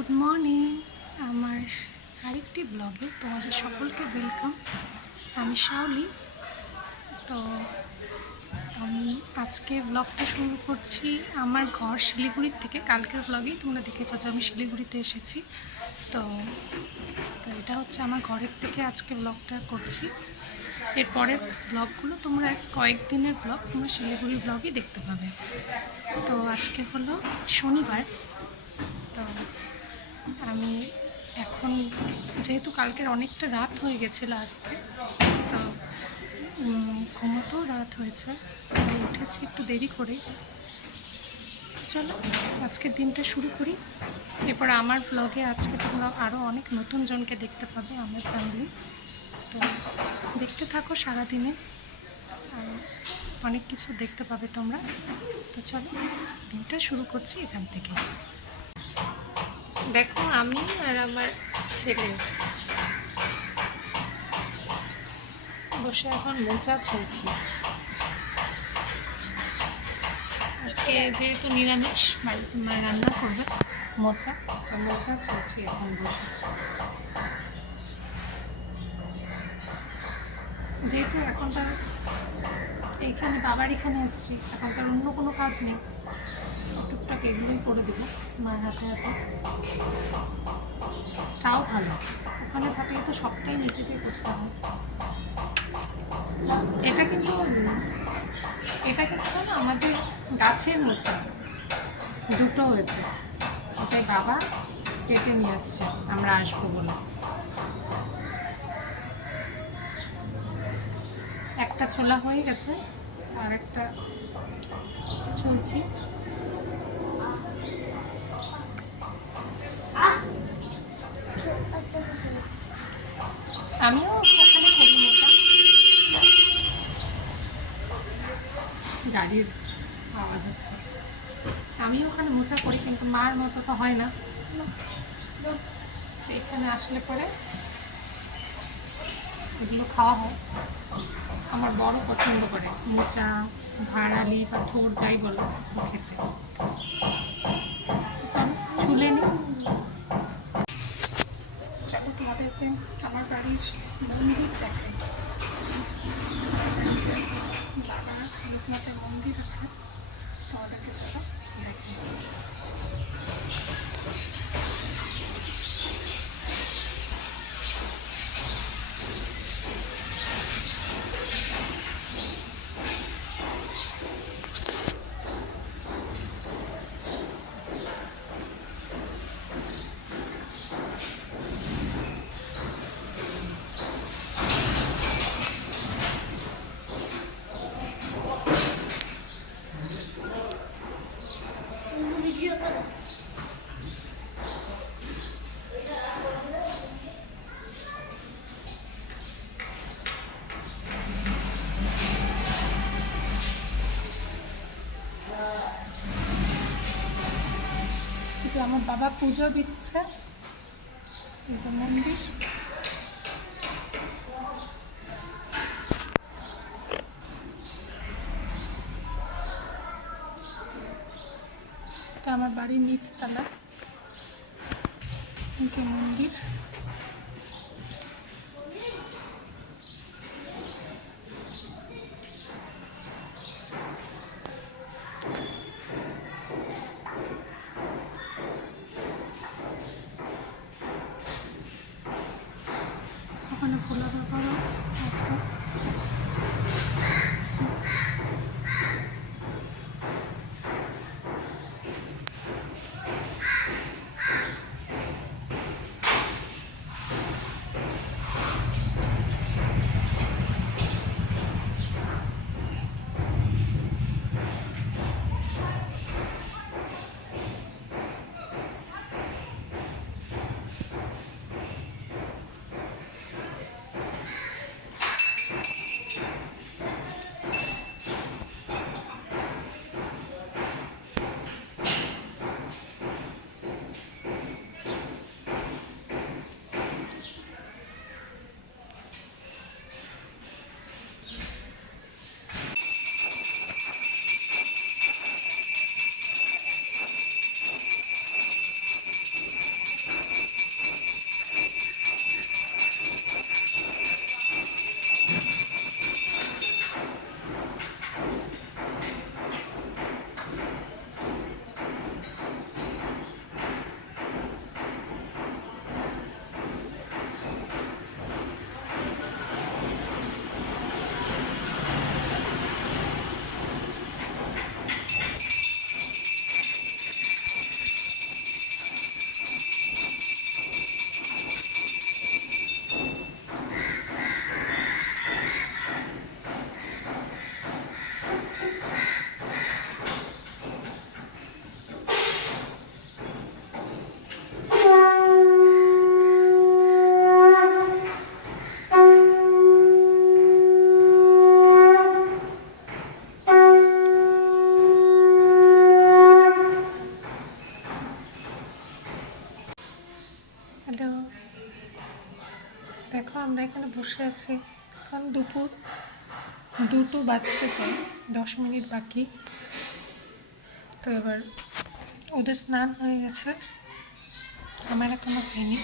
Good morning. আমার আরেকটি ব্লগে তোমাদের সকলকে ওয়েলকাম। আমি শাওলি। তো আমি আজকে ব্লগটা শুরু করছি আমার ঘর শিলিগুড়ির থেকে। কালকের ব্লগেই তোমরা দেখেছো যে আমি শিলিগুড়িতে এসেছি। তো এটা হচ্ছে আমার ঘরের থেকে আজকে ব্লগটা করছি। এরপরের ব্লগগুলো তোমরা কয়েকদিনের ব্লগ তোমরা শিলিগুড়ির ব্লগই দেখতে পাবে। তো আজকে হলো শনিবার। তো আমি এখন যেহেতু কালকের অনেকটা রাত হয়ে গেছিলো আসতে, তো ঘুমোতেও রাত হয়েছে, আমি উঠেছি একটু দেরি করে। চলো আজকের দিনটা শুরু করি। এরপর আমার ব্লগে আজকে তোমরা আরও অনেক নতুন জনকে দেখতে পাবে, আমার ফ্যামিলি। তো দেখতে থাকো সারাদিনে, আর অনেক কিছু দেখতে পাবে তোমরা। তো চলো দিনটা শুরু করছি এখান থেকে। দেখো আমি আর আমার ছেলে বসে এখন মোচা ছুলছি। আজকে যেহেতু নিরামিষ রান্না করবে মোচা, তো মোচা ছুলছি এখন বসে। যেহেতু এখনকার এইখানে বাবার এখানে এসছি, এখনকার অন্য কোনো কাজ নেই, টুকটাক এগুলোই করে দেবো মায়ের হাতে হাতে। তাও ভালো, ওখানে থাকলে তো সবটাই নিজেকে করতে হয়। এটা কিন্তু জানো আমাদের গাছের মোচা দুটো হয়েছে, ওটাই বাবা কেটে নিয়ে আসছে, আমরা আসবো বলে। একটা ছোলা হয়ে গেছে, আর একটা চলছি। আমিও ওখানে করি মোচা। গাড়ির আওয়াজ হচ্ছে। আমিও ওখানে মোচা করি, কিন্তু মার মতো তো হয় না। এখানে আসলে পরে এগুলো খাওয়া হয়। আমার বড় পছন্দ করে মোচা, ভাড়ালি বা থোর যাই বলো খেতে। চলো ছুলে নি। চলো তোমাদেরকে আমার বাড়ির মন্দির দেখাই। বাবা লোকনাথের মন্দির আছে, তোমাদেরকে চলো দেখাই। যে আমার বাবা পুজো দিচ্ছে, এই যে মন্দির। এটা আমার বাড়ির নিচতলা, এই যে মন্দির। ওখানে ভোলা বাবারও আছে। আমরা এখানে বসে আছি, এখন দুপুর 2টো বাজতে চাই, 10 মিনিট বাকি। তো এবার ওদের স্নান হয়ে গেছে, আমার এখনো হয়নি।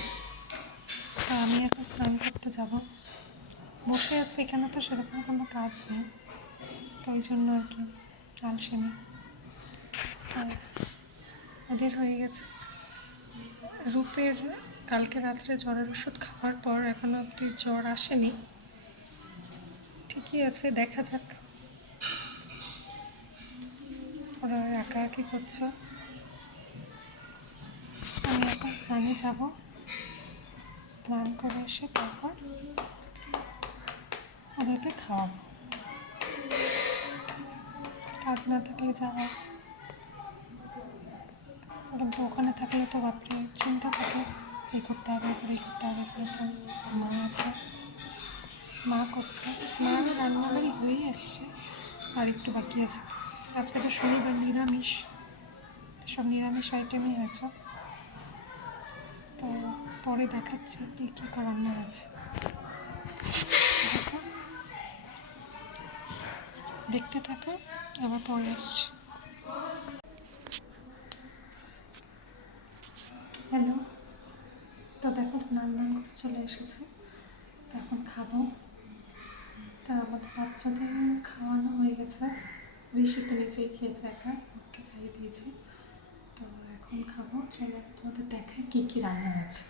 তো আমি এখন স্নান করতে যাব। বসে আছি এখানে, তো সেরকম কোনো কাজ নেই, তো ওই জন্য আর কি আলসেমি। ওদের হয়ে গেছে। রূপের কালকে রাত্রে জ্বরের ওষুধ খাওয়ার পর এখনো অব্দি জ্বর আসেনি, ঠিকই আছে, দেখা যাক। ওরা একাকি করছে। আমি এখন স্নানে যাব, স্নান করে এসে তারপর ওদেরকে খাওয়াবো। কাজ না থাকলে যাওয়া, কিন্তু ওখানে থাকলে তো বাপরে চিন্তা থাকে, এই করতে হবে, এই করতে হবে। মা আছে, মা করছে, মার রান্নাবাড়ি হয়েই আসছে, আর একটু বাকি আছে। আজকে তো শনিবার, নিরামিষ, সব নিরামিষ আইটেমই হয়েছে। তো পরে দেখাচ্ছি কী কী রান্না আছে, দেখো, দেখতে থাকো, আবার পরে আসছি। হ্যালো, তো দেখো স্নান দান করে চলে এসেছে, তো এখন খাবো। তা আমাদের বাচ্চাদের খাওয়ানো হয়ে গেছে, ঋষি তো নিচেই খেয়েছে, একা ওকে খাইয়ে দিয়েছি। তো এখন খাবো, চলো তোমাদের দেখাই কী কী রান্না আছে।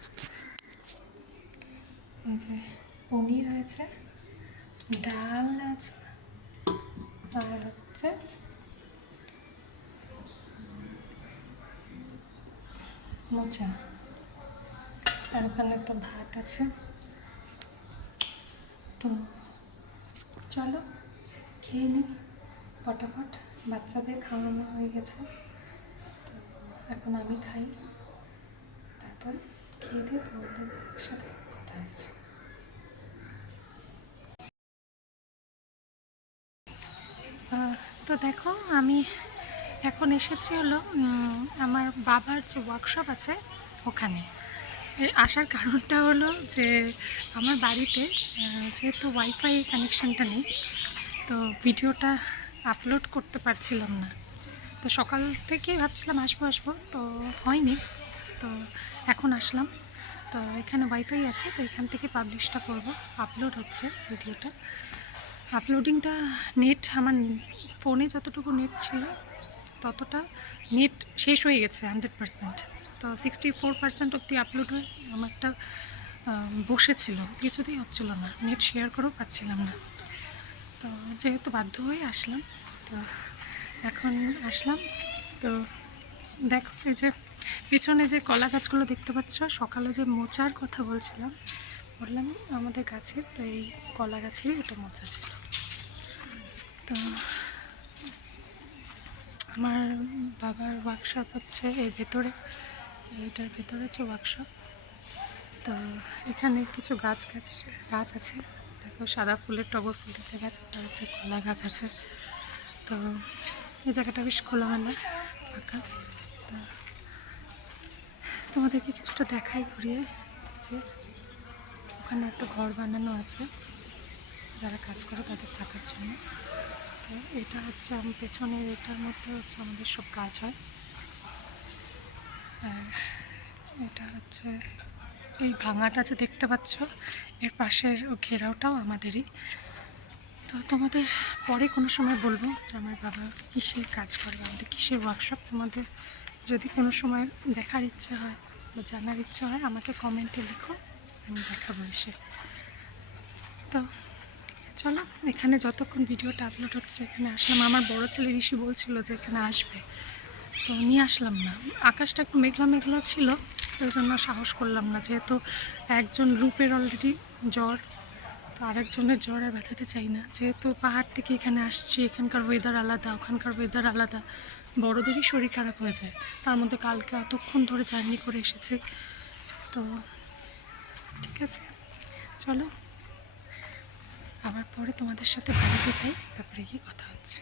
এই যে পনির আছে, ডাল আছে, আর হচ্ছে মোচা, আর ওখানে তো ভাত আছে। তো চলো খেয়ে নিই পটাপট, বাচ্চাদের খাওয়ানো হয়ে গেছে। তো এখন আমি খাই, তারপর খেয়ে দিয়ে তোমাদের সাথে কথা আছে। তো দেখো আমি এখন এসেছি হলো আমার বাবার যে ওয়ার্কশপ আছে ওখানে। আসার কারণটা হলো যে আমার বাড়িতে যেহেতু ওয়াইফাই কানেকশানটা নেই, তো ভিডিওটা আপলোড করতে পারছিলাম না। তো সকাল থেকে ভাবছিলাম আসবো আসবো, তো হয়নি। তো এখন আসলাম, তো এখানে ওয়াইফাই আছে, তো এখান থেকে পাবলিশটা করব, আপলোড হচ্ছে ভিডিওটা। আপলোডিংটা নেট আমার ফোনে যতটুকু নেট ছিল ততটা নেট শেষ হয়ে গেছে 100%। তো 64% অবধি আপলোড হয়ে আমারটা বসেছিল, কিছুতেই হচ্ছিল না, নেট শেয়ার করেও পাচ্ছিলাম না। তো যেহেতু বাধ্য হয়ে আসলাম, তো এখন আসলাম। তো দেখো এই যে পিছনে যে কলা গাছগুলো দেখতে পাচ্ছ, সকালে যে মোচার কথা বললাম আমাদের গাছের, তো এই কলা গাছেরই ওটা মোচা ছিল। তো আমার বাবার ওয়ার্কশপ হচ্ছে এর ভেতরে, এইটার ভেতরে হচ্ছে ওয়ার্কশপ। তো এখানে কিছু গাছ আছে, দেখো সাদা ফুলের, টগর ফুলের যে গাছ আছে, কলা গাছ আছে। তো এই জায়গাটা বেশ খোলামেলা, ফাঁকা। তো তোমাদেরকে কিছুটা দেখাই ঘুরিয়ে, যে ওখানে একটা ঘর বানানো আছে যারা কাজ করে তাদের থাকার জন্য। তো এটা হচ্ছে আমি পেছনের, এটার মধ্যে হচ্ছে আমাদের সব কাজ হয়। আর এটা হচ্ছে এই ভাঙাটা যে দেখতে পাচ্ছ, এর পাশের ঘেরাওটাও আমাদেরই। তো তোমাদের পরে কোনো সময় বলবো যে আমার বাবা কিসের কাজ করে, আমাদের কিসের ওয়ার্কশপ। তোমাদের যদি কোনো সময় দেখার ইচ্ছা হয় বা জানার ইচ্ছা হয়, আমাকে কমেন্টে লিখো, আমি দেখাবো এসে। তো চলো, এখানে যতক্ষণ ভিডিওটা আপলোড হচ্ছে এখানে আসলাম। আমার বড় ছেলে ঋষি বলছিল যে এখানে আসবে, তো নিয়ে আসলাম না। আকাশটা একটু মেঘলা মেঘলা ছিল, ওই জন্য সাহস করলাম না, যেহেতু একজন রূপের অলরেডি জ্বর, তো আরেকজনের জ্বর আর ব্যথাতে চাই না। যেহেতু পাহাড় থেকে এখানে আসছি, এখানকার ওয়েদার আলাদা, ওখানকার ওয়েদার আলাদা, বড়োদেরই শরীর খারাপ হয়ে যায়। তার মধ্যে কালকে অতক্ষণ ধরে জার্নি করে এসেছি। তো ঠিক আছে, চলো আবার পরে তোমাদের সাথে বাড়িতে যাই, তারপরে গিয়ে কথা হচ্ছে।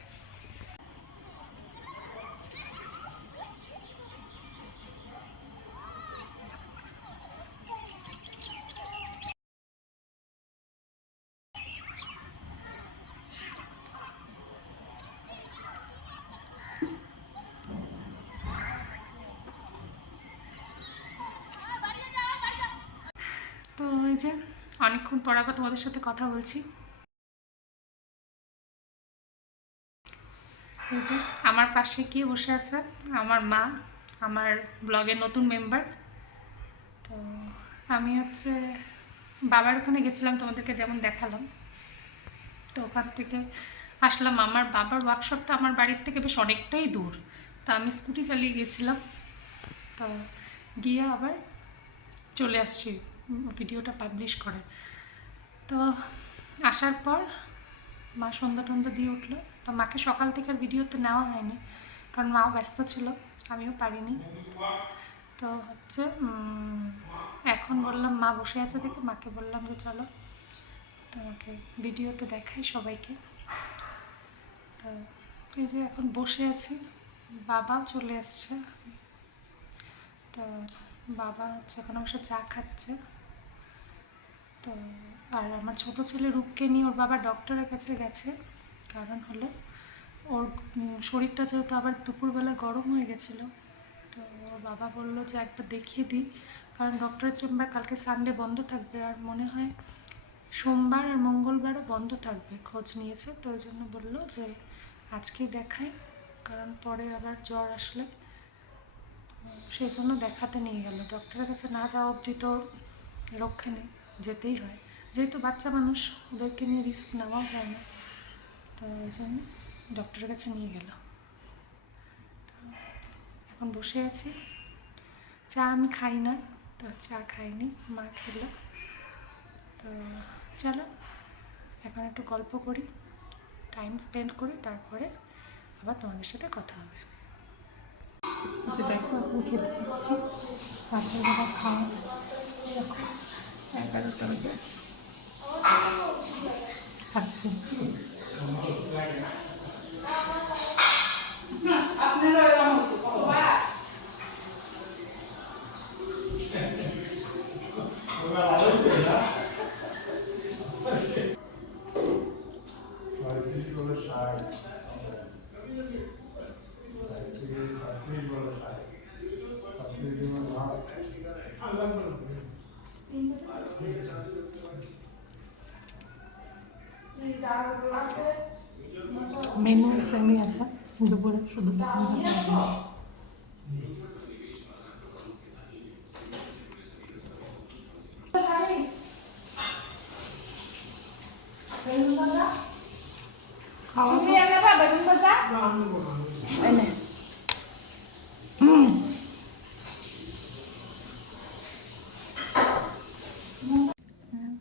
অনেকক্ষণ পর আবার তোমাদের সাথে কথা বলছি। এই যে আমার পাশে কে বসে আছে, আমার মা, আমার ব্লগের নতুন মেম্বার। তো আমি হচ্ছে বাবার ওখানে গেছিলাম, তোমাদেরকে যেমন দেখালাম। তো ওখান থেকে আসলাম। আমার বাবার ওয়ার্কশপটা আমার বাড়ির থেকে বেশ অনেকটাই দূর, তো আমি স্কুটি চালিয়ে গিয়েছিলাম। তো গিয়ে আবার চলে আসছি ভিডিওটা পাবলিশ করে। তো আসার পর মা সন্ধ্যা টন্ধা দিয়ে উঠলো। তো মাকে সকাল থেকে আর ভিডিওতে নেওয়া হয়নি, কারণ মাও ব্যস্ত ছিল, আমিও পারিনি। তো হচ্ছে এখন বললাম, মা বসে আছে দেখে মাকে বললাম যে চলো তোমাকে ভিডিওতে দেখাই সবাইকে। তো এই যে এখন বসে আছি, বাবাও চলে এসছে। তো বাবা হচ্ছে এখন অবশ্য চা খাচ্ছে। তো আর আমার ছোট ছেলে রূপকে নিয়ে ওর বাবা ডক্টরের কাছে গেছে, কারণ হলো ওর শরীরটা যেহেতু আবার দুপুরবেলা গরম হয়ে গেছিলো। তো ওর বাবা বললো যে একবার দেখিয়ে দিই, কারণ ডক্টরের চেম্বার কালকে সানডে বন্ধ থাকবে, আর মনে হয় সোমবার আর মঙ্গলবারও বন্ধ থাকবে, খোঁজ নিয়েছে। তো ওই জন্য বললো যে আজকেই দেখাই, কারণ পরে আবার জ্বর আসলে। সেই জন্য দেখাতে নিয়ে গেল। ডক্টরের কাছে না যাওয়া অবধি তো রক্ষে নেই, যেতেই হয়, যেহেতু বাচ্চা মানুষ, ওদেরকে নিয়ে রিস্ক নেওয়াও যায় না। তো ওই জন্য ডক্টরের কাছে নিয়ে গেল। এখন বসে আছি, চা আমি খাই না, তো চা খাইনি, মা খেলো। তো চলো এখন একটু গল্প করি, টাইম স্পেন্ড করি, তারপরে আবার তোমাদের সাথে কথা হবে। আচ্ছা দেখো, এখন খেতে এসছি, রাতের বেলা খাওয়া, দেখো 11টা বাজে খাচ্ছি। মেনু সেমই আছে, দুপুরে শুধু বেগুন ভাজা দিয়েছে।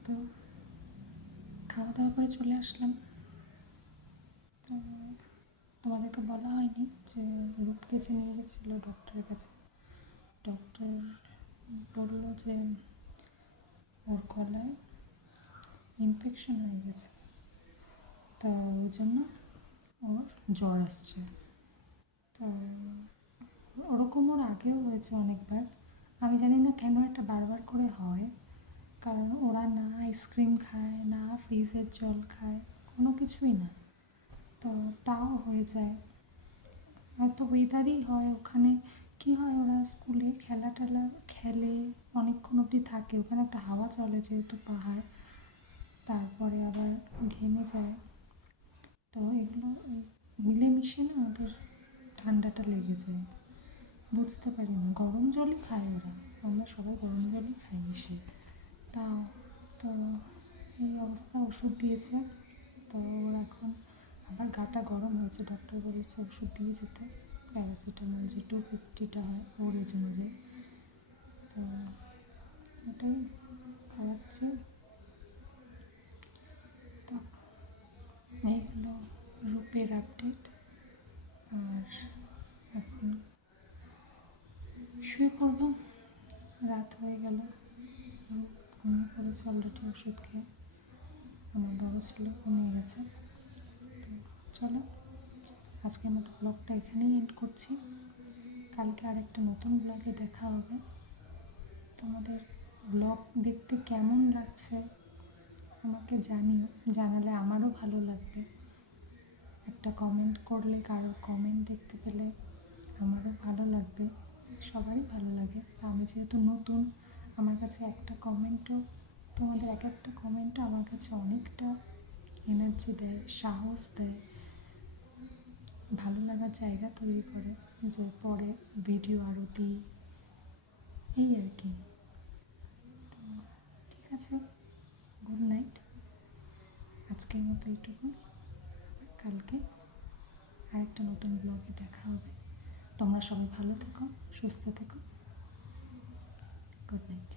তো খাওয়া দাওয়া করে চলে আসলাম। তো তোমাদেরকে বলা হয়নি যে রূপকে যে নিয়ে গেছিলো ডক্টরের কাছে, ডক্টর বললো যে ওর গলায় ইনফেকশন হয়ে গেছে, তো ওই জন্য ওর জ্বর আসছে। তো ওরকম ওর আগেও হয়েছে অনেকবার, আমি জানি না কেন এটা বারবার করে হয়, কারণ ওরা না আইসক্রিম খায়, না ফ্রিজের জল খায়, কোনো কিছুই না, তো তাও হয়ে যায়। হয়তো ওয়েদারই হয়, ওখানে কি হয়, ওরা স্কুলে খেলা টেলা খেলে অনেকক্ষণ অবধি থাকে, ওখানে একটা হাওয়া চলে যেহেতু পাহাড়, তারপরে আবার ঘেমে যায়। তো এগুলো মিলেমিশে না ওদের ঠান্ডাটা লেগে যায়, বুঝতে পারি না। গরম জলই খায় ওরা, আমরা সবাই গরম জলই খাই বেশি, তাও তো এই অবস্থা। ওষুধ দিয়েছে, তো ওর এখন আবার গাটা গরম হয়েছে, ডক্টর বলেছে ওষুধ দিয়ে যেতে, প্যারাসিটামল যে 250টা হয় ওর এজ অনুযায়ী। তো ওটাই খাওয়াচ্ছি। তো এইগুলো রূপের আপডেট। আর এখন শুয়ে পড়বো, রাত হয়ে গেল, রূপ ঘুমিয়ে পড়েছে অলরেডি ওষুধ খেয়ে, আমার বড় ছেলে ঘুমিয়ে গেছে। তো চলো আজকের মতো ব্লগটা এখানেই এন্ড করছি, কালকে আর একটা নতুন ব্লগে দেখা হবে। তোমাদের ব্লগ দেখতে কেমন লাগছে আমাকে জানিও, জানালে আমারও ভালো লাগবে। একটা কমেন্ট করলে, কারোর কমেন্ট দেখতে পেলে আমারও ভালো লাগবে, সবারই ভালো লাগে। আমি যেহেতু নতুন, আমার কাছে একটা কমেন্টও তোমাদের এক একটা কমেন্ট আমার কাছে অনেকটা এনার্জি দেয়, সাহস দেয়, ভালো লাগার জায়গা তৈরি করে, যে পরে ভিডিও আরও দিই, এই আর কি। তো ঠিক আছে, গুড নাইট, আজকের মতো এইটুকু। কালকে আরেকটা নতুন ব্লগে দেখা হবে। তোমরা সবাই ভালো থেকো, সুস্থ থেকো, গুড নাইট।